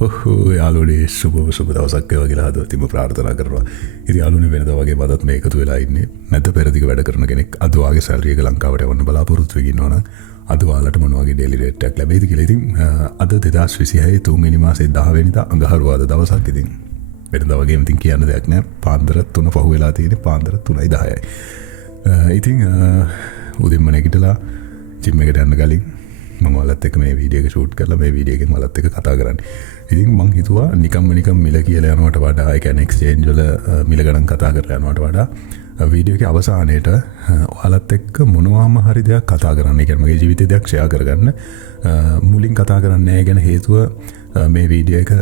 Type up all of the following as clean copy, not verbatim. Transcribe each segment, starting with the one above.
යාලුවනේ සුබ දවසක් වේවා කියලා හදවතින්ම ප්‍රාර්ථනා කරනවා. ඉතින් යාලුවනේ වෙනදා වගේ මදත් මේ එකතු වෙලා ඉන්නේ. මැද පෙරදිග වැඩ කරන කෙනෙක් අද වාගේ සැලරි එක ලංකාවට යවන්න බලාපොරොත්තු වෙ ඉන්නවා නම් අද ඔයාලට මොන වගේ ඩේලි රේට් එකක් ලැබෙයිද කියලා. ඉතින් අද 2026 තුන්වෙනි මාසේ 10 වෙනිදා අඟහරුවාදා දවසක්. ඉතින් වෙනදා වගේම ඉතින් කියන්න දෙයක් නැහැ. පාන්දර 3 පහු වෙලා තියෙන්නේ. පාන්දර 3:10යි. ඉතින් උදේම නැගිටලා ජිම් එකට යන්න කලින් මම ඔයාලත් එක්ක මේ වීඩියෝ එක ෂූට් කරලා මේ වීඩියෝ එකෙන් ඔයාලත් එක්ක කතා කරන්නේ. ඉතින් මං හිතුවා නිකම් මිල කියලා යනවට වඩා ඒ කියන්නේ එක්ස්චේන්ජ් වල මිල ගණන් කතා කරලා යනවට වඩා වීඩියෝ එකේ අවසානයේට ඔයාලත් එක්ක මොනවාම හරි දෙයක් කතා කරන්න. ඒ කියන්නේ මගේ ජීවිතේ දෙයක් ෂෙයා කරගන්න. මුලින් කතා කරන්නේ නැහැ ගැන හේතුව මේ වීඩියෝ එක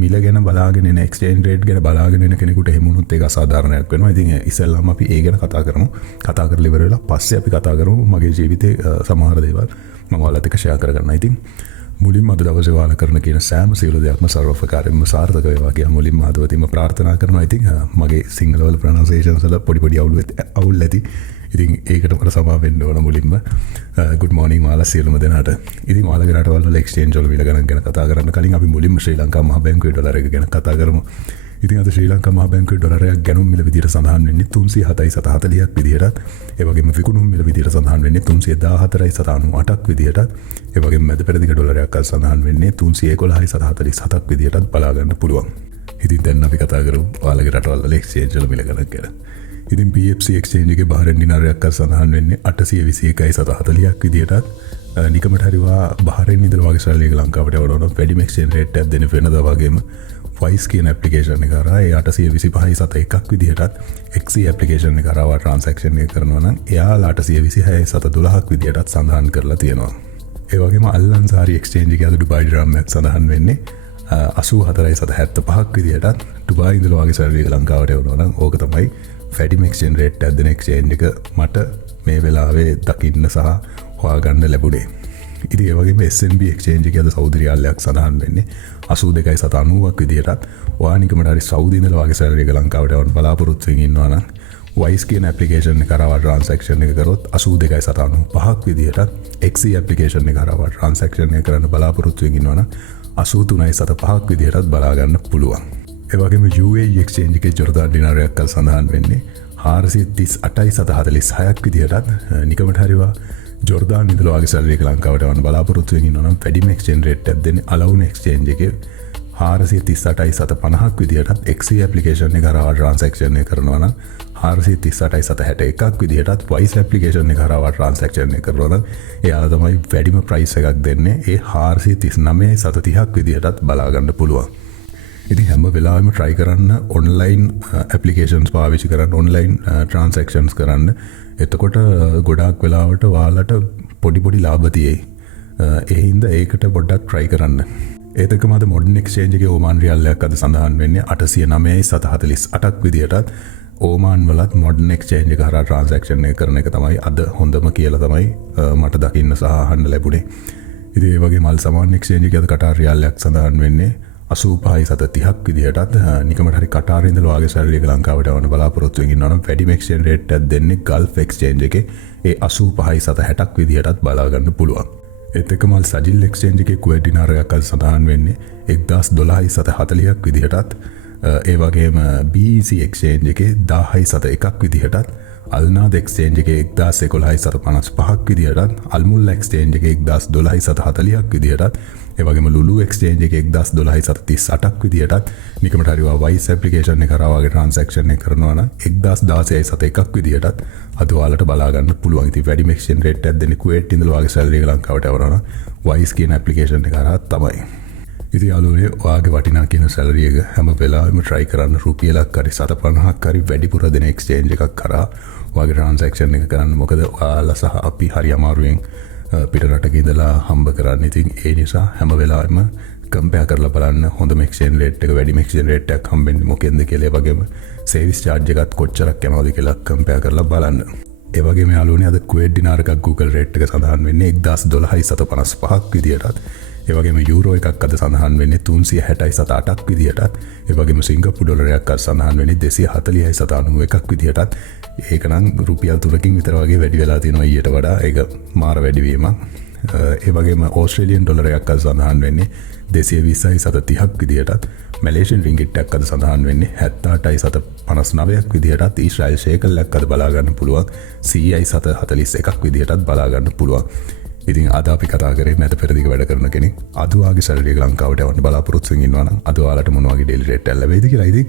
මිල ගැන බලාගෙන එන එක්ස්චේන්ජ් රේට් ගැන බලාගෙන එන කෙනෙකුට එහෙම වුණොත් ඒක අසාධාරණයක් වෙනවා. ඉතින් ඉස්සෙල්ලාම අපි ඒ ගැන කතා කරමු. කතා කරලා ඉවර වෙලා පස්සේ අපි කතා කරමු මගේ ජීවිතේ සමහර දේවල් මම ඔයාලත් එක්ක ෂෙයා කරගන්න. ඉතින් මුලින්ම අද දවසේ ඔයාලා කරන කියන සෑම සියලු දෙයක්ම සර්වපකාරයෙන්ම සාර්ථක වේවා කියලා මුලින්ම හදවතින්ම ප්‍රාර්ථනා කරනවා. ඉතින් මගේ සිංහල වල ප්‍රොනන්සියේෂන්ස් වල පොඩි අවුල් ඇති. ඉතින් ඒකට මට සමා වෙන්න ඕන මුලින්ම. good morning ඔයාලා සියලුම දෙනාට. ඉතින් ඔයාලගේ රටවල් වල එක්ස්චේන්ජ් වල මිල ගණන් ගැන කතා කරන්න කලින් අපි මුලින්ම ශ්‍රී ලංකා මහ බැංකුවේ ඩොලර් එක ගැන කතා කරමු. ඉතින් අද ශ්‍රී ලංකා මහ බැංකුවේ ඩොලර් එකක් ගැනුම් මිල විදිහට සඳහන් වෙන්නේ 307.40ක් විදිහටත්. ඒ වගේම විකුණුම් මිල විදිහට සඳහන් වෙන්නේ 314.98ක් විදිහටත්. ඒ වගේම මැද පෙරදිග ඩොලරයක් අද සඳහන් වෙන්නේ 311.47ක් විදිහටත් බලා ගන්න පුළුවන්. ඉතින් දැන් අපි කතා කරමු ඔයාලගේ රටවල් වල එක්ස්චේන්ජ් වල මිල ගණන් ගැන. ඉතින් PFC එක්ස්චේන්ජ් එකේ බහරෙන් දිනාරයක් අද සඳහන් වෙන්නේ 821.40ක් විදිහටත්. නිකමට හරිවා බහරෙන් ඉඳලා වගේ සල්ලි එක ලංකාවට යවනවා නම් වැඩිම එක්ස්චේන්ජ් රේට් එකක් දෙන වෙනදා වගේම වයිස් කියන ඇප්ලිකේෂන් එක කරා ඒ 825.1ක් විදිහටත් XC ඇප්ලිකේෂන් එක කරා ට්‍රාන්සැක්ෂන් එක කරනවා නම් එයාලා 826.12ක් විදිහටත් සඳහන් කරලා තියෙනවා. ඒ වගේම අල්ලන්සාරි එක්ස්චේන්ජ් එකේ අද ඩුබායි ඩ්‍රම් එකක් සඳහන් වෙන්නේ 84.75ක් විදිහටත්. ඩුබායි ඉඳලා වගේ සල්ලි එක ලංකාවට යවනවා නම් ඕක තමයි වැඩිම එක්ස්චේන්ජ් රේට් එකක් දෙන එක්ස්චේන්ජ් එක මට මේ වෙලාවේ දකින්න සහ හොයාගන්න ලැබුණේ. ඉතින් ඒ වගේම SNB එක්ස්චේන්ජ් එකේ අද සෞදි රියාලයක් සඳහන් වෙන්නේ 82.90ක් විදිහටත්. ඔයා නිකමට හරි සෞදි ඉඳලා වගේ සැලරි එක ලංකාවට යවන්න බලාපොරොත්තු වෙමින් ඉන්නවා නම් වයිස් කියන ඇප්ලිකේෂන් එක කරා ට්‍රාන්සැක්ෂන් එක කරොත් 82.95ක් විදිහටත්. XC ඇප්ලිකේෂන් එක කරා ට්‍රාන්සැක්ෂන් එක කරන්න බලාපොරොත්තු වෙමින් ඉන්නවා නම් 83.75ක් විදිහටත් බලා ගන්න පුළුවන්. ඒ වගේම UAE එක්ස්චේන්ජ් එකේ ජෝර්දාන් දිනාරයක් අද සඳහන් වෙන්නේ 438.46ක් විදිහටත්. නිකමට හරිවා ජෝර්දාන් ඉඳලා වගේ සැලරි එක ලංකාවට යවන්න බලාපොරොත්තු වෙමින් ඉන්නවා නම් වැඩිම එක්ස්චේන්ජ් රේට් එකක් දෙන්නේ අලවුන් එක්ස්චේන්ජ් එකේ 438.50ක් විදිහටත්. XC ඇප්ලිකේෂන් එක කරා ට්‍රාන්සැක්ෂන් එක කරනවා නම් 438.61ක් විදිහටත්. වයිස් ඇප්ලිකේෂන් එක කරා ට්‍රාන්සැක්ෂන් එක කරනවා නම් එයාලා තමයි වැඩිම ප්‍රයිස් එකක් දෙන්නේ. ඒ 439.30ක් විදිහටත් බලා ගන්න පුළුවන්. ඉතින් හැම වෙලාවෙම try කරන්න ඔන්ලයින් ඇප්ලිකේෂන්ස් පාවිච්චි කරන්න, ඔන්ලයින් ට්‍රාන්සැක්ෂන්ස් කරන්න. එතකොට ගොඩාක් වෙලාවට ඔයාලට පොඩි ලාභ තියෙයි. ඒ හින්දා ඒකට පොඩ්ඩක් try කරන්න. ඒකම අද මොඩර්න් එක්ස්චේන්ජ් එකේ ඕමාන් රියල්යක් අද සඳහන් වෙන්නේ 809.48ක් විදිහටත්. ඕමාන් වලත් මොඩර්න් එක්ස්චේන්ජ් එක හරහා ට්‍රාන්සැක්ෂන් එක කරන එක තමයි අද හොඳම කියලා තමයි මට දකින්න සහ අහන්න ලැබුණේ. ඉතින් ඒ වගේ මල් සමාන් එක්ස්චේන්ජ් එකේ අද කටාර් රියල්යක් සඳහන් වෙන්නේ 85.30ක් විදිහටත්. නිකමට හරි කටාර් ඉඳලා වගේ සැලරි එක ලංකාවට යවන්න බලාපොරොත්තු වෙමින් ඉන්නවා නම් වැඩිම එක්ස්චේන්ජ් රේට් එකක් දෙන්නේ ගල්ෆ් එක්ස්චේන්ජ් එකේ ඒ 85.60ක් විදිහටත් බලා ගන්න පුළුවන්. ඒත් එක්කම සජිල් එක්ස්චේන්ජ් එකේ කුවේට් දිනාරයක් අද සඳහන් වෙන්නේ 1012.40ක් විදිහටත්. ඒ වගේම BEC එක්ස්චේන්ජ් එකේ 10.01ක් විදිහටත්. අල්නාද එක්ස්චේන්ජ් එකේ 1011.55ක් විදිහටත්. අල්මුල් එක්ස්චේන්ජ් එකේ 1012.40ක් විදිහටත්. ඒ වගේම ලුලු එක්ස්චේන්ජ් එකේ 1012.38ක් විදිහටත්. නිකමට හරිවා වයිස් ඇප්ලිකේෂන් එක කරා වගේ ට්‍රාන්සැක්ෂන් එක කරනවා නම් 1016.1ක් විදිහටත් අද ඔයාලට බලා ගන්න පුළුවන්. ඉතින් වැඩිම එක්ස්චේන්ජ් රේට් එකක් දෙන්නේ කුවේට් ඉඳලා වගේ සැලරි එක ලංකාවට යවනවා නම් වයිස් කියන ඇප්ලිකේෂන් එක කරා තමයි. ඉතින් යාළුවනේ ඔයාගේ වටිනා කියන සැලරි එක හැම වෙලාවෙම try කරන්න රුපියලක් හරි 750ක් හරි වැඩිපුර දෙන එක්ස්චේන්ජ් එකක් කරා ඔයාගේ ට්‍රාන්සැක්ෂන් එක කරන්න. මොකද ඔයාලා සහ අපි හරි අමාරුවෙන් පිට රටක ඉඳලා හම්බ කරන්න. ඉතින් ඒ නිසා හැම වෙලාවෙම කම්පෙයාර් කරලා බලන්න හොඳම එක්ස්චේන්ජ් රේට් එක වැඩිම එක්ස්චේන්ජ් රේට් එකක් හම්බෙන්නේ මොකෙන්ද කියලා. ඒ වගේම සර්විස් චාර්ජ් එකත් කොච්චරක් යනවද කියලා කම්පෙයාර් කරලා බලන්න. ඒ වගේම යාළුවනේ අද කුවේට් දිනාර එකක් Google රේට් එක සඳහන් වෙන්නේ 1012.55ක් විදිහටත්. ඒ වගේම යූරෝ එකක් අද සඳහන් වෙන්නේ 360.8ක් විදිහටත්. ඒ වගේම සිංගප්පූරු ඩොලරයක් අද සඳහන් වෙන්නේ 240.91ක් විදිහටත්. ඒක නම් රුපියල් 3කින් විතර වගේ වැඩි වෙලා තියෙනවා ඊට වඩා. ඒක මාර වැඩි වීමක්. ඒ වගේම ඕස්ට්‍රේලියන් ඩොලරයක් අද සඳහන් වෙන්නේ 220.30ක් විදිහටත් මැලේසියන් රින්ගිට්ටක් අද සඳහන් වෙන්නේ 78.59ක් විදිහටත් ඊශ්‍රායල් ෂේකල්ලක් අද බලා ගන්න පුළුවන් 100.41ක් විදිහටත් බලා ගන්න පුළුවන්. ඉතින් අද අපි කතා කරේ මැද පෙරදිග වැඩ කරන කෙනෙක් අද වාගේ සැලරියක ලංකාවට යවන්න බලාපොරොත්තු වෙමින් ඉන්නවා නම් අද ඔයාලට මොන වගේ ඩේලි රේට් එක ලැබෙයිද කියලා. ඉතින්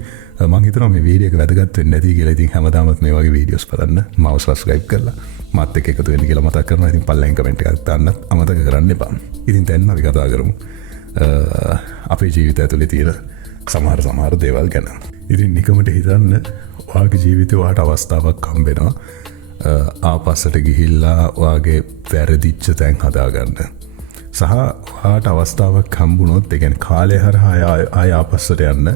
මම හිතනවා මේ වීඩියෝ එක වැදගත් වෙන්නේ නැති කියලා. ඉතින් හැමදාමත් මේ වගේ වීඩියෝස් බලන්න මාව සබ්ස්ක්‍රයිබ් කරලා මාත් එක්ක එකතු වෙන්න කියලා මතක් කරනවා. ඉතින් පල්ලෙන් කමෙන්ට් එකක් දාන්න අමතක කරන්න එපා. ඉතින් දැන් අපි කතා කරමු අපේ ජීවිතය ඇතුලේ තියෙන සමහර දේවල් ගැන. ඉතින් නිකමට හිතන්න ඔයාගේ ජීවිතේ ඔයාට අවස්ථාවක් හම්බෙනවා ආපස්සට ගිහිල්ලා ඔයාගේ වැරදිච්ච තැන් හදාගන්න. සහ ඔයාට අවස්ථාවක් හම්බුනොත් ඒ කියන්නේ කාලය හරහා ආය ආපස්සට යන්න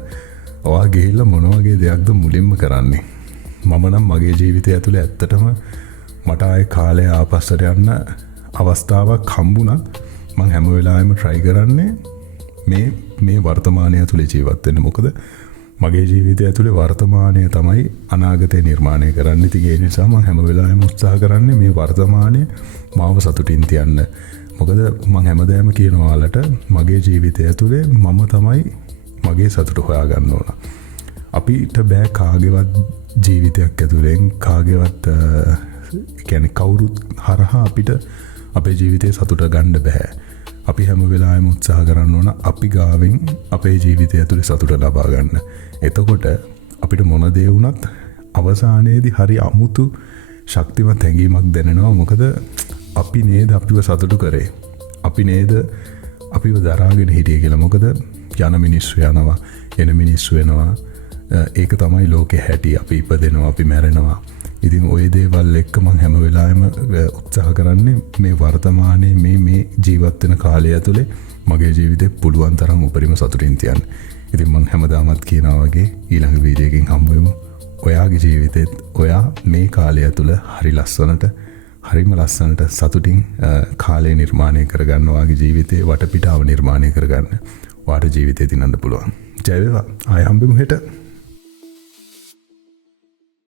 ඔයා ගිහිල්ලා මොන වගේ දෙයක්ද මුලින්ම කරන්නේ? මම නම් මගේ ජීවිතය ඇතුලේ ඇත්තටම මට ආයේ කාලය ආපස්සට යන්න අවස්ථාවක් හම්බුණත් මම හැම වෙලාවෙම try කරන්නේ මේ වර්තමානය ඇතුලේ ජීවත් වෙන්න. මොකද මගේ ජීවිතය ඇතුලේ වර්තමානය තමයි අනාගතය නිර්මාණය කරන්න. ඉතින් ඒ නිසා මම හැම වෙලාවෙම උත්සාහ කරන්නේ මේ වර්තමානය මාව සතුටින් තියන්න. මොකද මම හැමදාම කියනවා ඔයාලට මගේ ජීවිතය ඇතුලේ මම තමයි මගේ සතුට හොයාගන්න ඕන. අපිට බෑ කාගේවත් ජීවිතයක් ඇතුලෙන් කාගේවත් කියන්නේ කවුරුත් හරහා අපිට අපේ ජීවිතේ සතුට ගන්න බෑ. අපි හැම වෙලාවෙම උත්සාහ කරන්න ඕන අපි ගාවෙන් අපේ ජීවිතය ඇතුලේ සතුට ලබා ගන්න. එතකොට අපිට මොන දේ වුණත් අවසානයේදී හරි අමුතු ශක්තිමත් හැඟීමක් දැනෙනවා. මොකද අපි නේද අපිව සතුටු කරේ. අපි නේද අපිව දරාගෙන හිටියේ කියලා. මොකද යන මිනිස්සු යනවා, එන මිනිස්සු එනවා. ඒක තමයි ලෝකේ හැටි. අපි ඉපදෙනවා, අපි මැරෙනවා. ඉතින් ওই දේවල් එක්ක මම හැම වෙලාවෙම උත්සාහ කරන්නේ මේ වර්තමානයේ මේ ජීවත් වෙන කාලය ඇතුලේ මගේ ජීවිතේ පුළුවන් තරම් උපරිම සතුටින් තියන්න. ඉතින් මම හැමදාමත් කියනවා වගේ ඊළඟ වීඩියෝ එකකින් හම්බ වෙමු. ඔයාගේ ජීවිතේත් ඔයා මේ කාලය ඇතුළ හරිම ලස්සනට සතුටින් කාලය නිර්මාණය කරගන්න. ඔයාගේ ජීවිතේ වටපිටාව නිර්මාණය කරගන්න. ඔයාට ජීවිතේ දිනන්න පුළුවන්. ජය වේවා. ආයෙ හම්බෙමු හෙට.